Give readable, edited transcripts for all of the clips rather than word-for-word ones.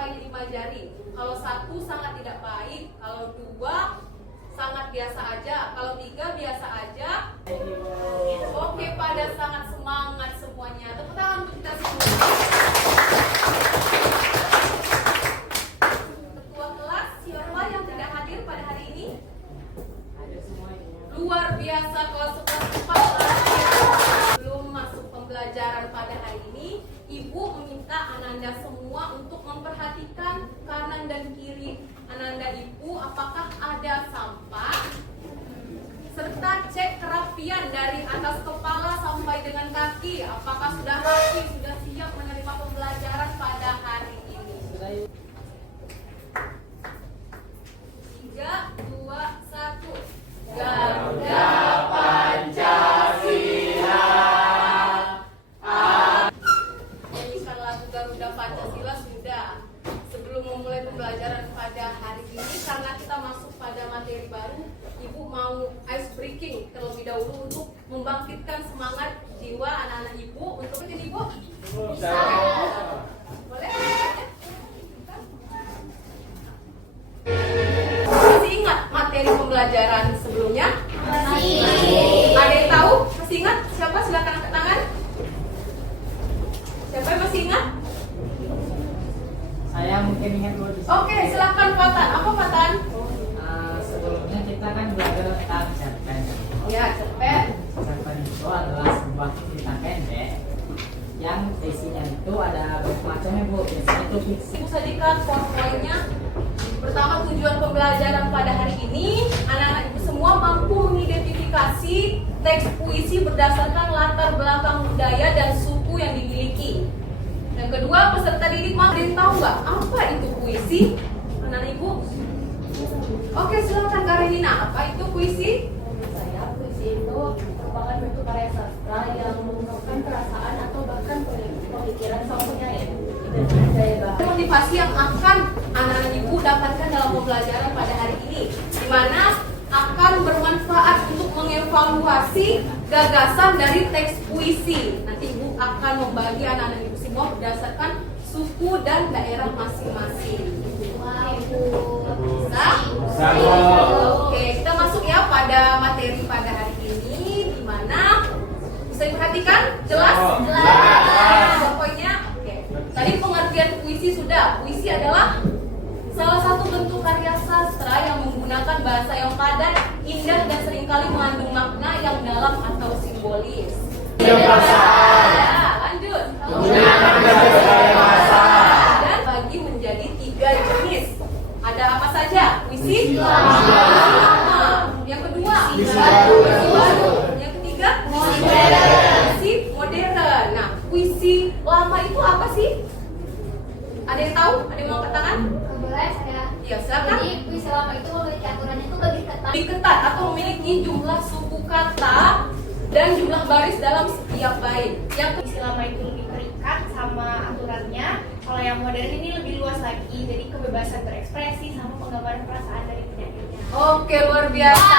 sampai 5 jari. Kalau 1 sangat tidak baik, kalau 2 sangat biasa aja, kalau 3 biasa aja. Oke, pada sangat semangat semuanya. Tepuk tangan untuk kita semua. Ketua kelas, siapa yang tidak hadir pada hari ini? Luar biasa, kelas 11 Sebelum masuk pembelajaran pada hari ini, Ibu meminta Ananda semua untuk memperhatikan kanan dan kiri Ananda Ibu, apakah ada sampah, serta cek kerapian dari atas kepala sampai dengan kaki, apakah sudah rapi, sudah siap menerima pembelajaran pada hari ini. 3, 2, 1. Garuda Pancasila. Nyanyikan lagu Garuda Pancasila sudah. Sebelum memulai pembelajaran pada hari ini, karena kita masuk pada materi baru, Ibu mau ice breaking terlebih dahulu untuk membangkitkan semangat jiwa anak-anak Ibu. Untuk ini Ibu? Bisa. Boleh? Masih ingat materi pembelajaran sebelumnya? Masih. Ada yang tahu? Masih ingat? Siapa? Silakan angkat tangan. Siapa yang masih ingat? Saya mungkin ingat dulu. Oke, silakan Fatan. Apa Fatan? Sebelumnya kita kan belajar tentang cerpen. Ya, cerpen. Cerpen itu adalah sebuah cerita pendek yang isinya itu ada macamnya Bu. Biasanya itu fiksi. Ibu sajikan poin-poinnya. Pertama, tujuan pembelajaran pada hari ini, anak-anak Ibu semua mampu mengidentifikasi teks puisi berdasarkan latar belakang budaya dan suku yang dimiliki. Yang kedua, peserta didik mampu tahu nggak apa itu puisi, anak-anak Ibu? Oke, silakan Karenina. Apa itu puisi? Menurut saya, puisi itu merupakan bentuk karya sastra yang mengungkapkan perasaan atau bahkan pemikiran sang penyair dengan gaya bahasa. Motivasi yang akan anak-anak Ibu dapatkan dalam pembelajaran pada hari ini, di mana akan bermanfaat untuk mengevaluasi gagasan dari teks puisi. Nanti Ibu akan membagi anak-anak Ibu semua berdasarkan suku dan daerah masing-masing. Bisa? Oke, kita masuk ya pada materi pada hari ini, di mana bisa diperhatikan? Jelas? Jelas. Poinnya? Oke. Tadi pengertian puisi sudah. Puisi adalah salah satu bentuk karya sastra yang menggunakan bahasa yang padat, indah, dan seringkali mengandung makna yang dalam atau simbolis. Ya, lanjut. Menggunakan bahasa. Dan bagi menjadi 3 jenis. Ada apa saja? Puisi lama. Yang kedua, puisi baru. Yang ketiga, puisi modern. Nah, puisi lama itu apa sih? Ada yang tahu? Ada yang mau angkat tangan? Boleh saya? Ya, silakan. Jadi puisi lama itu memiliki aturannya itu lebih ketat. Lebih ketat atau memiliki jumlah suku kata dan jumlah baris dalam setiap bait. Yang Puisi lama itu lebih terikat sama aturannya. Kalau yang modern ini lebih luas lagi, jadi kebebasan berekspresi sama penggambaran perasaan dari penyairnya. Oke, luar biasa.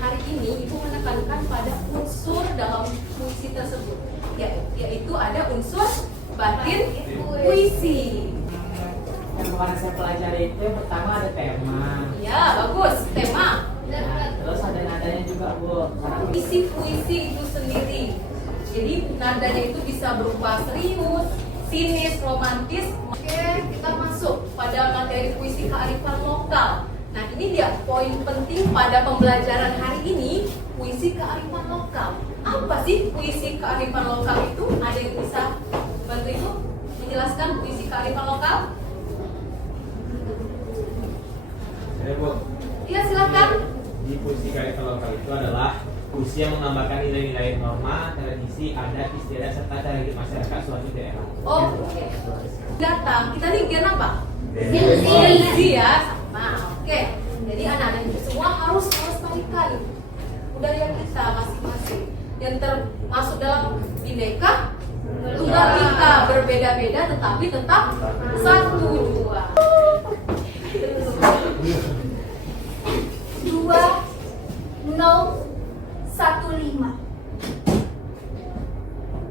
Hari ini Ibu menekankan pada unsur dalam puisi tersebut, yaitu ada unsur batin puisi. Yang kemarin saya pelajari itu yang pertama ada tema. Ya, bagus. Tema Terus ada nadanya juga Bu. puisi itu sendiri. Jadi nadanya itu bisa berupa serius, sinis, romantis. Oke, kita masuk pada materi puisi kearifan lokal. Nah, ini dia poin penting pada pembelajaran hari ini, puisi kearifan lokal. Apa sih puisi kearifan lokal itu? Ada yang bisa bantu Ibu menjelaskan puisi kearifan lokal? Ya, Bu. Iya, silakan. Di puisi kearifan lokal itu adalah puisi yang menggambarkan nilai-nilai norma, tradisi, adat, istiadat, serta cara hidup masyarakat suatu daerah. Oh, oke. Datang. Kita nih gen apa? Gizi. Ya, sama. Oke. Jadi anak-anak itu semua harus melestarikan budaya kita masing-masing yang termasuk dalam Bhinneka Tunggal Ika, berbeda-beda tetapi tetap satu jua. 2015.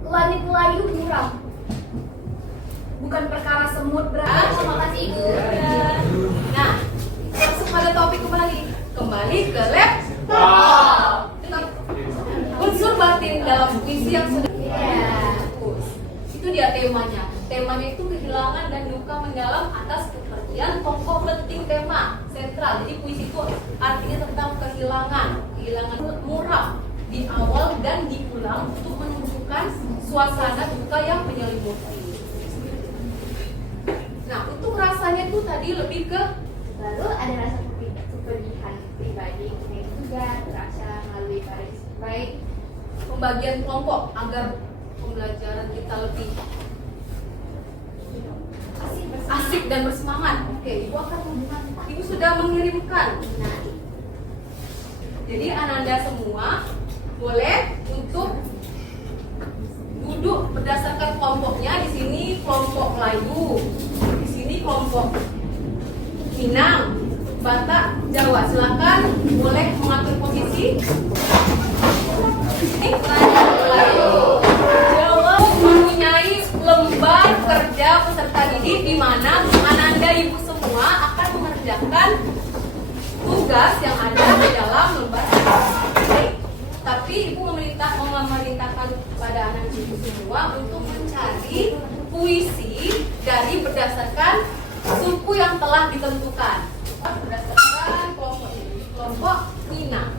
Langit layu muram, bukan perkara semut berat. Terima kasih Ibu. Nah, langsung pada topik kembali. Kembali ke lab. Unsur batin dalam puisi yang sudah itu dia temanya. Temanya itu kehilangan dan duka mendalam atas kepergian tokoh penting tema sentral. Jadi puisi itu artinya tentang kehilangan muram di awal dan diulang untuk menunjukkan suasana duka yang menyelimuti. Nah, untuk rasanya itu tadi lebih ke Lalu ada rasa kepedihan pribadi, kemudian juga terasa melalui baris baik. pembagian kelompok agar pembelajaran kita lebih asik dan bersemangat. Oke, Ibu sudah mengirimkan. Nah, jadi Ananda semua boleh untuk duduk berdasarkan kelompoknya. Di sini kelompok Melayu, di sini kelompok Minang, Batak, Jawa. Silakan boleh mengatur posisi. Ini Melayu. Jawa mempunyai lembar kerja peserta didik di mana Ananda Ibu semua akan mengerjakan tugas yang ada di dalam lembar kerja. Tapi Ibu memerintahkan kepada anak Ibu semua untuk mencari puisi dari berdasarkan suku yang telah ditentukan. Berdasarkan kelompok ini, kelompok Minang.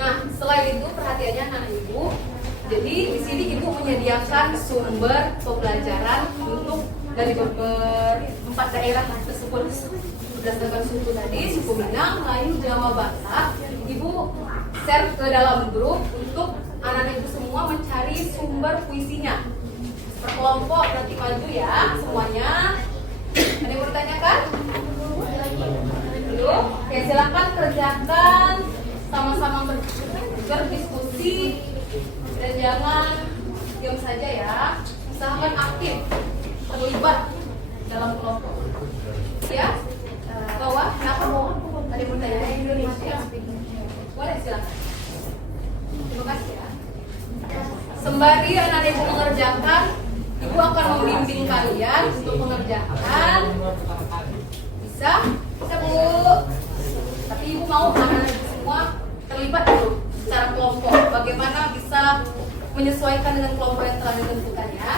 Nah, selain itu perhatiannya anak Ibu. Jadi di sini Ibu menyediakan sumber pembelajaran untuk dari empat daerah tersebut berdasarkan suku tadi, suku Minang, Melayu, Jawa, Batak. Ibu share ke dalam grup untuk anak-anak Ibu semua mencari sumber puisinya. Per kelompok nanti maju ya semuanya. Ada yang mau ditanyakan? Belum? Oke, silakan kerjakan sama-sama berdiskusi dan jangan diam saja ya. Usahakan aktif terlibat dalam kelompok. Ya? Bawah, kenapa? Ada yang mau tanya? Indonesia. Boleh silakan. Terima kasih ya. Sembari anak Ibu mengerjakan, Ibu akan membimbing kalian untuk mengerjakan. Bisa? Bisa Bu. Tapi Ibu mau anak-anak Ibu semua terlibat dulu secara kelompok. Bagaimana bisa menyesuaikan dengan kelompok yang telah ditentukan ya.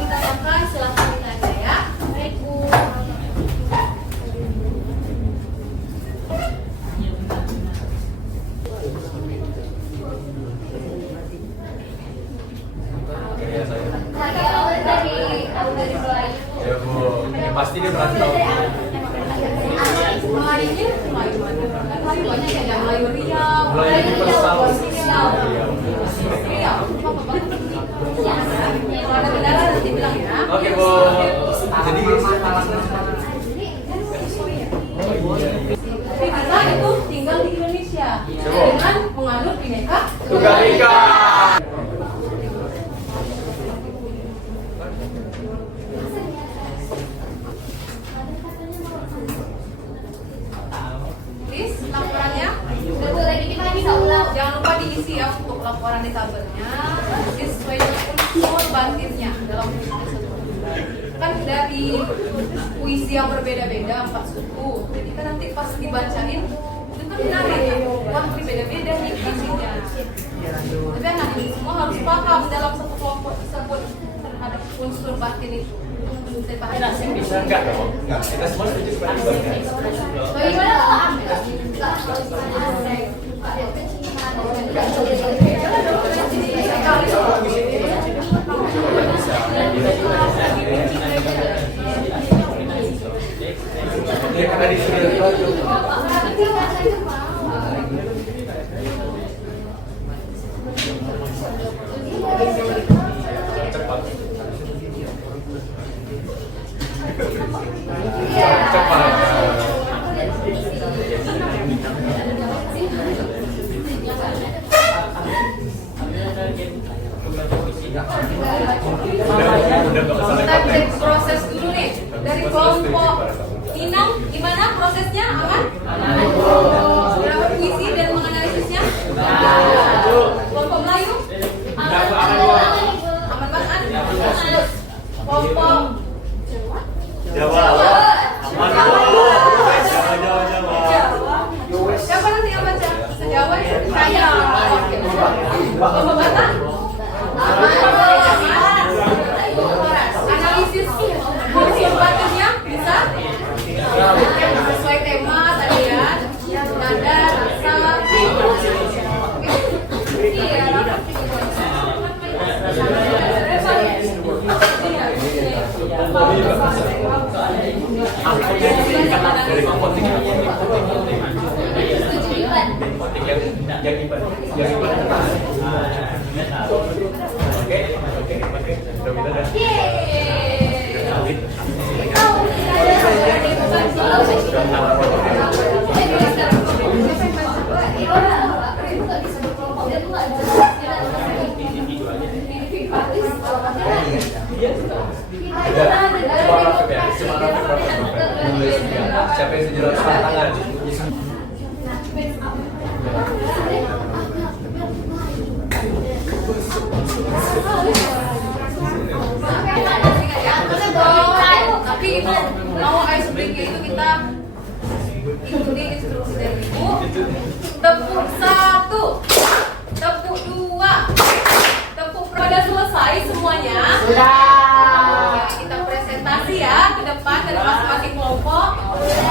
Ditanyakan, silahkan ditanya ya. Baik Bu. Ya Bu, ya pasti dia merantau. Melayunya Melayu banyak ya, ada Melayu Riau, Melayu universal. Riau. Apa banget? Kalau ada kendala nanti bilang ya. Oke Bu. Jadi Tapi kita itu tinggal di Indonesia dengan menganut Bhinneka Tunggal Ika. Please, laporannya. Betul lagi kita bisa ulang. Jangan lupa diisi ya untuk laporan di tabelnya. Sesuai dengan unsur batinnya dalam puisi tersebut. Kan dari puisi yang berbeda-beda 4 suku. Jadi kan nanti pas dibacain itu kan menarik ya. Wah, berbeda-beda nih visinya. Tapi anak ini semua harus paham dalam satu kelompok tersebut terhadap unsur batin itu. Bisa Enggak dong. Enggak. Kita semua setuju supaya dibagi. Bagaimana Ya karena disuruh itu. Cepat. Kita cek proses dulu nih dari kelompok Inang, gimana prosesnya? Aman? Berapa puisi dan menganalisisnya? Kelompok Melayu? Aman banget? Kelompok Jawa. siapa nanti yang baca? Sejawa ya? Saya. Kelompok Batak? Aman. Analisis unsur batinnya bisa? Sesuai tema tadi ya. Nada, rasa. Siapa yang sejelas tangan? Tapi itu mau ice break-nya itu kita ikuti instruksi dari ibu. Tepuk 1, tepuk 2, tepuk pada selesai semuanya. Sudah. Kita presentasi ya ke depan dari masing-masing kelompok.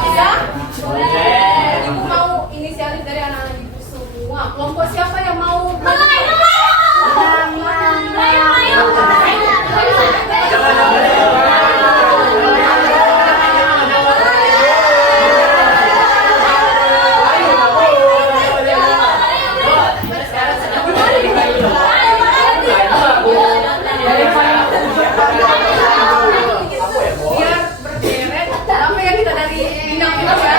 Bisa? Ibu mau inisiatif dari anak-anak ibu semua. Kelompok siapa yang mau? Biar berderet. Apa yang kita dari bidang itu ya?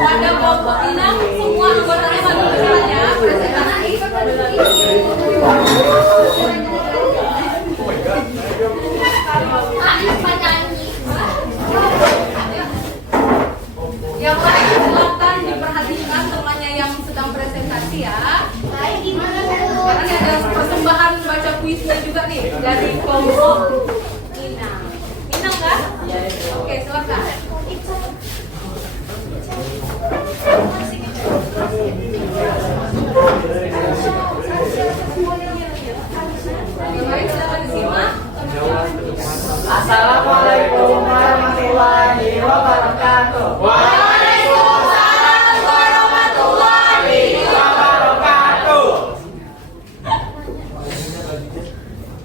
Pada kelompok Inang, semua anggotanya satu pesannya presentasi. Yang lain silakan diperhatikan temannya yang sedang presentasi ya. Karena ini ada persembahan baca puisinya juga nih dari kelompok Inang. Inang kan? Oke, silakan. Yang lain silakan disimak. Assalamualaikum warahmatullahi wabarakatuh. Waalaikumsalam warahmatullahi wabarakatuh.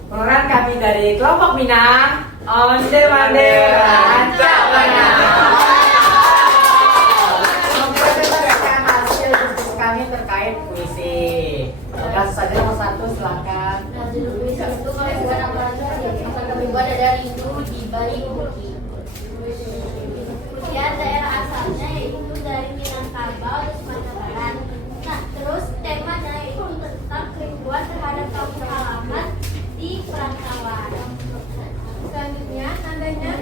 Peran kami dari kelompok Minang, onde mande rancak banyak. Mempresentasikan hasil diskusi kami terkait puisi. Langsung saja nomor 1, silakan. hasil puisi itu melakukan aparatur yang akan kami buat dari itu di Bali Buki. Kemudian daerah asalnya yaitu dari Minangkabau dan Sumatera Barat. Nah, terus temanya itu tentang kerinduan terhadap kampung halaman di perantauan. Selanjutnya nadanya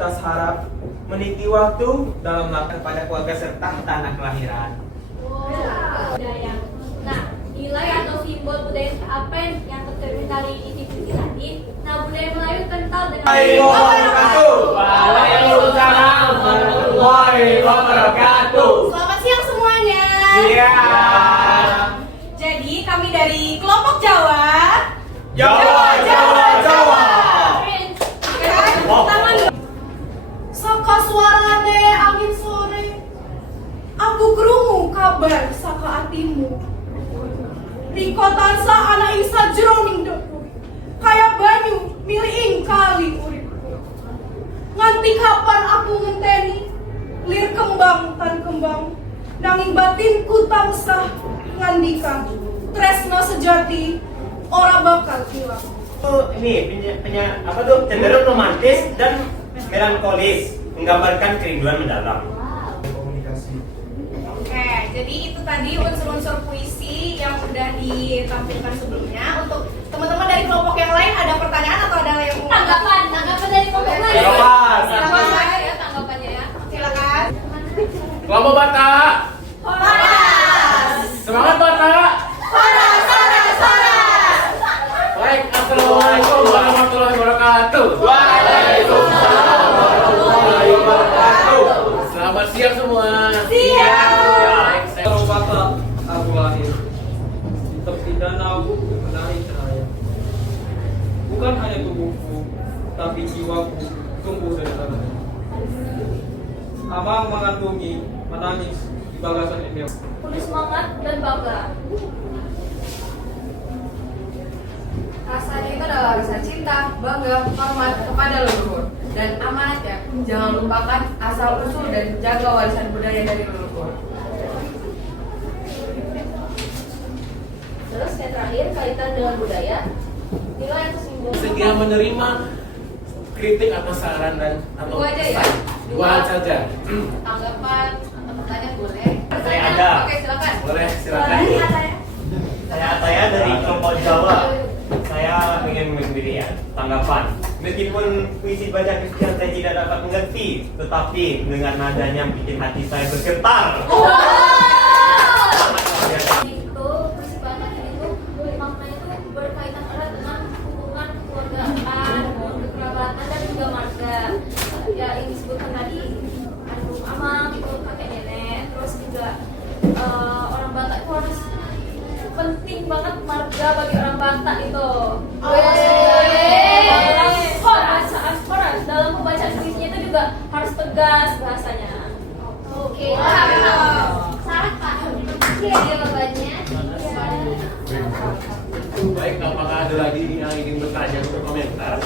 tas harap meniti waktu dalam melangkah pada keluarga serta tanah kelahiran. Budaya. Nah, nilai atau simbol budaya apa yang tercermin dari institusi tadi? Nah, budaya Melayu kental dengan Waalaikumsalam warahmatullahi wabarakatuh. Selamat siang semuanya. Iya. Jadi kami dari kelompok Jawa. Jawa. Saka suarane angin sore. Aku krungu kabar saka atimu. Riko tansah ana ing sajroning dapur. Kaya banyu miliing kali uripku. Nganti kapan aku ngenteni lir kembang tan kembang. Nanging batinku tansah ngandika tresno sejati ora bakal hilang. Ini apa tuh cenderung romantis dan melankolis, menggambarkan kerinduan mendalam. Oke, jadi itu tadi unsur-unsur puisi yang udah ditampilkan sebelumnya. Untuk teman-teman dari kelompok yang lain ada pertanyaan atau ada yang mau tanggapan dari kelompok lain. Silakan. Ya tanggapannya ya. Silakan. Kelompok Batak. Semangat Batak. Baik, assalamualaikum warahmatullahi wabarakatuh. Waalaikumsalam warahmatullahi wabarakatuh. Selamat siang semua. Siap. Kalau Batak aku lahir di tepi danau menarik cahaya. Bukan hanya tubuhku, tapi jiwaku tumbuh dari tanah. Amang mengantungi, menangis di bagasan ini. Penuh semangat dan bangga. Rasanya itu adalah rasa cinta, bangga, hormat kepada leluhur dan amanat ya. Jangan lupakan asal usul dan jaga warisan budaya dari leluhur. Terus yang terakhir kaitan dengan budaya. Nilai atau simbol. Sedia menerima kritik atau saran dan atau Dua aja ya? pesan. Dua saja. Tanggapan atau pertanyaan boleh? Saya ada. Oke, silakan. Boleh, silakan. Saya Ataya dari kelompok Jawa. Saya ingin memberi tanggapan. Meskipun puisi baca Kristen saya tidak dapat mengerti, tetapi dengan nadanya bikin hati saya bergetar. Itu puisi Batak itu maknanya itu berkaitan erat dengan hubungan kekeluargaan, kekerabatan dan juga marga. Ya yang disebutkan tadi aduh amang itu kakek nenek, terus juga orang Batak itu harus penting banget marga bagi orang Batak itu. Horas dalam pembacaan puisinya itu juga harus tegas bahasanya. Oke. Saran Pak. Iya jawabannya. Baik, apakah ada lagi yang ingin bertanya atau komentar?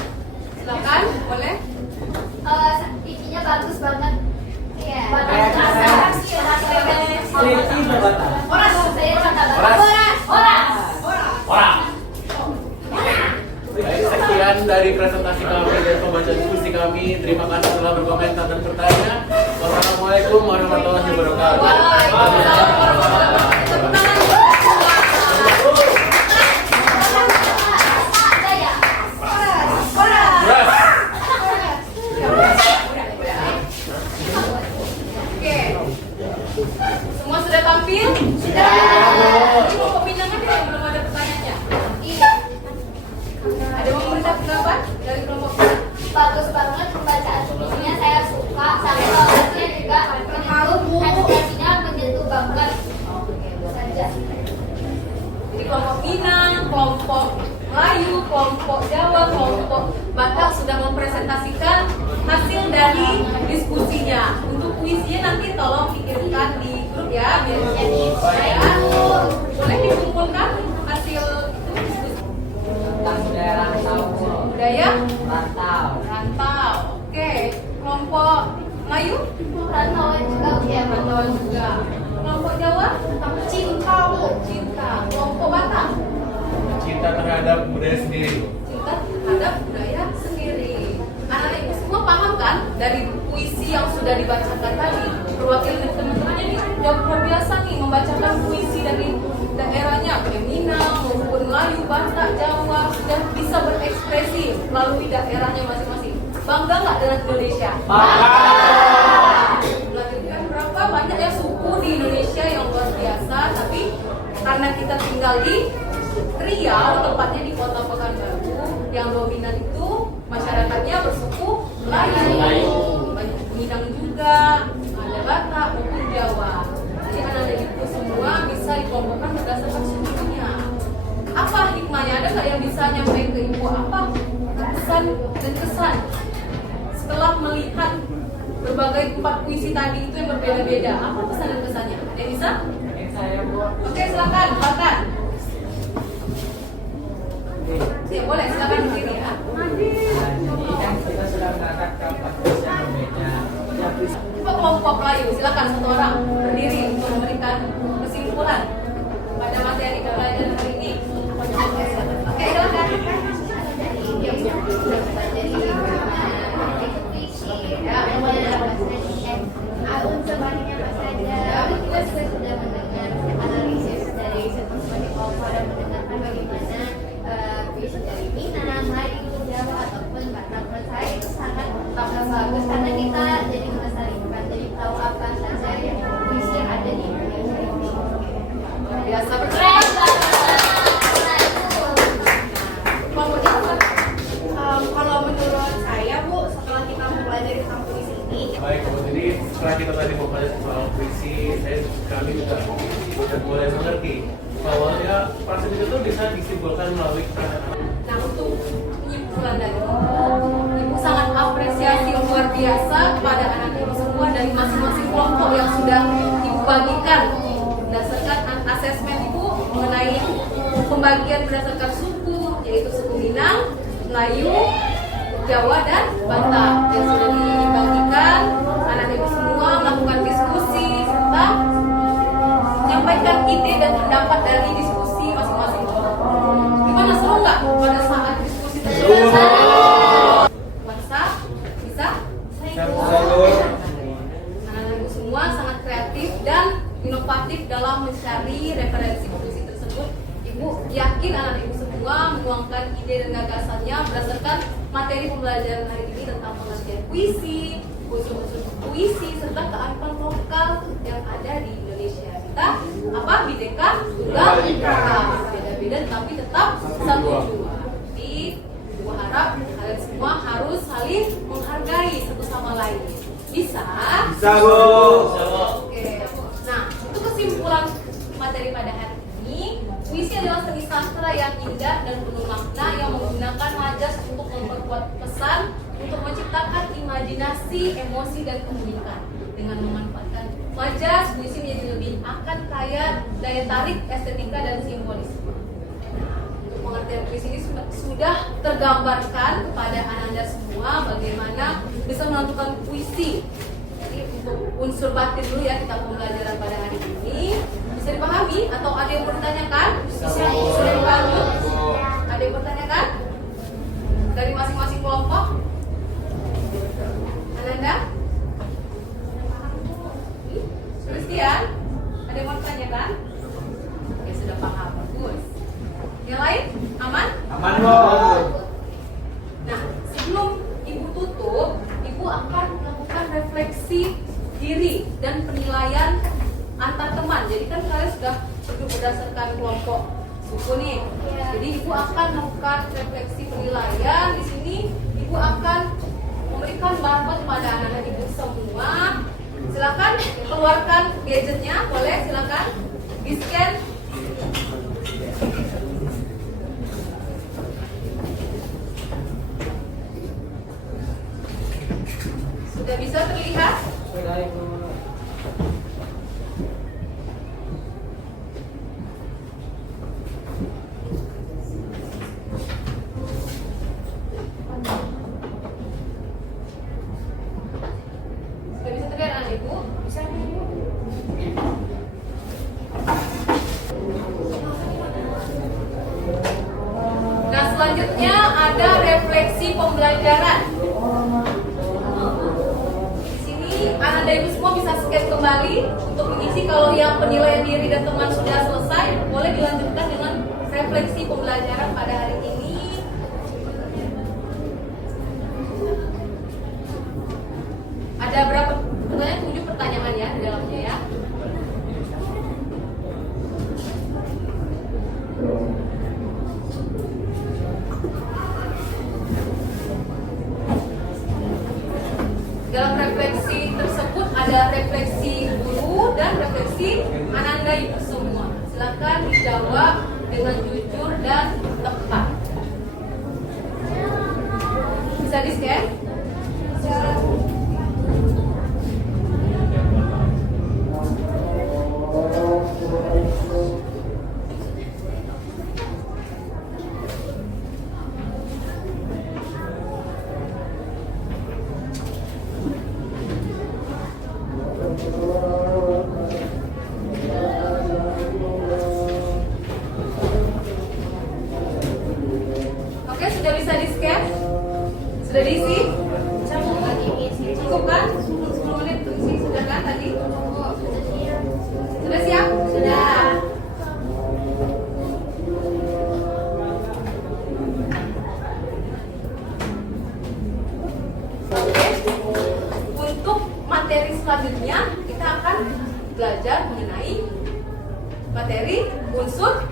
Silakan, boleh? Isinya bagus banget. Iya. Skripsi berbatas. Orang. Baik, sekian dari presentasi kami dan pembacaan puisi kami. Terima kasih telah berkomentar dan bertanya. Wassalamualaikum warahmatullahi wabarakatuh. Waalaikumsalam warahmatullahi wabarakatuh. Oke. Semua sudah tampil? Sudah. Ini mau peminangan ya yang belum ada pertanyaannya? Iya. Ada yang mau memberikan pendapat dari kelompok kita? Bagus banget pembacaan puisinya, saya suka sampai bawahnya juga terharu, ekspresinya menyentuh banget. Itu saja. Jadi kelompok Minang, kelompok Melayu, kelompok Jawa, kelompok Batak sudah mempresentasikan hasil dari diskusinya. Untuk puisinya nanti tolong dikirimkan di grup ya, biar jadi boleh dikumpulkan hasil itu diskusi. Tentang budaya rantau. Budaya Rantau. Oke, kelompok Melayu, Rantauan juga ya, rantauan juga. Kelompok Jawa, cinta. Kelompok Batak, Cinta terhadap budaya sendiri. cinta terhadap budaya sendiri. Anak-anak ibu semua paham kan dari puisi yang sudah dibacakan tadi? Perwakilan dari teman-temannya ini luar biasa nih membacakan puisi dari daerahnya, kayak Minang maupun Melayu, Batak, Jawa sudah bisa berekspresi melalui daerahnya masing-masing. bangga nggak dengan Indonesia? Bangga. Melanjutkan, berapa banyak ya suku di Indonesia yang luar biasa, tapi karena kita tinggal di Riau, tepatnya di Kota Pekanbaru, yang dominan itu masyarakatnya bersuku Melayu. Banyak Minang juga, ada Batak maupun Jawa. Jadi anak-anak itu semua bisa dikelompokkan berdasarkan sukunya. Apa hikmahnya? Ada nggak yang bisa nyampe ke ibu? Apa pesan dan kesan setelah melihat berbagai tempat puisi tadi itu yang berbeda-beda? Apa pesan dan kesannya? Ada yang bisa? Saya Bu. Oke, silakan, Batak. Ya, boleh, silakan berdiri ya. Jadi kan kita sudah mengangkat ke empat puisi yang berbeda. Ya, puisi Coba kelompok Melayu, silakan satu orang berdiri untuk memberikan kesimpulan pada materi pembelajaran hari ini. Oke, silakan. Sebaliknya Mas Anda, kita sudah mendengar analisis dari sebagai kelompok dan mendengarkan bagaimana puisi dari Minang, Melayu, Jawa ataupun Batak. Menurut saya itu sangat bagus karena kita jadi melestarikan, jadi tahu apa saja yang puisi yang ada di Indonesia ini. Biasa berkeren. Kalau menurut saya Bu, setelah kita mempelajari tentang puisi ini, Baik, Bu. Jadi setelah kita tadi mempelajari soal puisi, kami juga sudah mulai mengerti bahwa ya proses itu bisa disimpulkan melalui kata-kata. Nah, untuk penyimpulan dari Ibu sangat apresiasi yang luar biasa kepada anak Ibu semua dari masing-masing kelompok yang sudah Ibu bagikan berdasarkan asesmen Ibu mengenai pembagian berdasarkan suku, yaitu suku Minang, Melayu, Jawa, dan Batak yang sudah dibagikan. Anak Ibu semua melakukan diskusi serta menyampaikan ide dan pendapat dari diskusi masing-masing kelompok. Gimana, seru nggak pada saat diskusi tersebut? WhatsApp bisa? Anak-anak Ibu semua sangat kreatif dan inovatif dalam mencari referensi puisi tersebut. Ibu yakin anak Ibu semua menuangkan ide dan gagasannya berdasarkan materi pembelajaran hari ini tentang pengertian puisi, unsur-unsur puisi, serta kearifan lokal yang ada di Indonesia. Kita Bhinneka Tunggal Ika, beda-beda tapi tetap satu jua. Jadi Ibu harap kalian semua harus saling menghargai satu sama lain. Bisa? Bisa, Bu. Oke. Nah, untuk kesimpulan materi pada hari ini, puisi adalah seni sastra yang indah dan penuh makna yang menggunakan majas untuk memperkuat pesan, untuk menciptakan imajinasi, emosi, dan keunikan. Dengan memanfaatkan majas, puisi menjadi lebih akan kaya daya tarik, estetika, dan simbolisme. Untuk pengertian puisi ini sudah tergambarkan kepada Ananda semua bagaimana bisa menentukan puisi. Jadi untuk unsur batin dulu ya kita pembelajaran pada hari ini. Bisa dipahami atau ada yang mau ditanyakan? Bisa dipahami? Ada yang bertanyakan? Dari masing-masing kelompok? Ananda? Christian? Ada yang mau ditanyakan? Ya sudah paham, bagus. Yang lain? Aman? Aman, Bu. Nah, sebelum Ibu tutup, Ibu akan melakukan refleksi diri dan penilaian antar teman. Jadi kan kalian sudah duduk berdasarkan kelompok suku nih. Jadi Ibu akan melakukan refleksi penilaian. Di sini Ibu akan memberikan barcode kepada anak-anak Ibu semua. Silakan keluarkan gadgetnya, boleh silakan di-scan. Sudah bisa terlihat? sudah Ibu. Sudah bisa terlihat anak Ibu? Bisa? Nah, selanjutnya ada refleksi pembelajaran. Di sini anak Ibu semua bisa scan kembali untuk mengisi. Kalau yang penilaian diri dan teman sudah selesai, boleh dilanjutkan dengan refleksi pembelajaran pada hari ini. Ada berapa pertanyaan? 7 pertanyaan ya di dalamnya ya. Dalam refleksi tersebut ada refleksi guru dan refleksi Ananda Ibu semua. Silakan dijawab dengan jujur dan tepat. Bisa di-scan? Oke, sudah bisa di-scan? Sudah diisi? Cukup kan? 10 menit isi sudah kan tadi? Sudah siap? Sudah. Oke. Untuk materi selanjutnya kita akan belajar mengenai materi unsur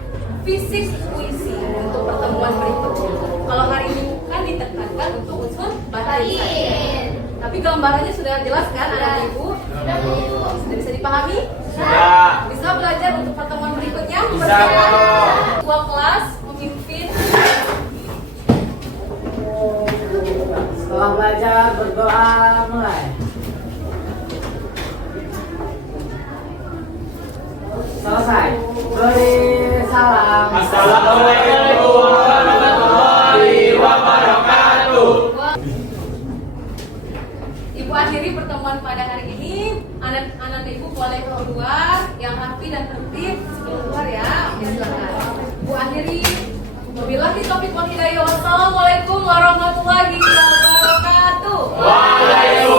fisik puisi untuk pertemuan berikutnya. Kalau hari ini kan ditekankan untuk unsur batin. Tapi gambarannya sudah jelas kan anak ibu? Sudah bisa dipahami? Sudah. Bisa belajar untuk pertemuan berikutnya? Bisa, Pak. Ketua kelas memimpin. Setelah belajar berdoa mulai. Selesai. Beri salam. Assalamualaikum warahmatullahi wabarakatuh. Ibu akhiri pertemuan pada hari ini. Anak-anak ibu boleh keluar yang rapi dan tertib sebelum keluar ya. Oke, silakan. Ibu akhiri. Wabillahi taufiq wal hidayah. Wassalamualaikum warahmatullahi wabarakatuh. Waalaikumsalam.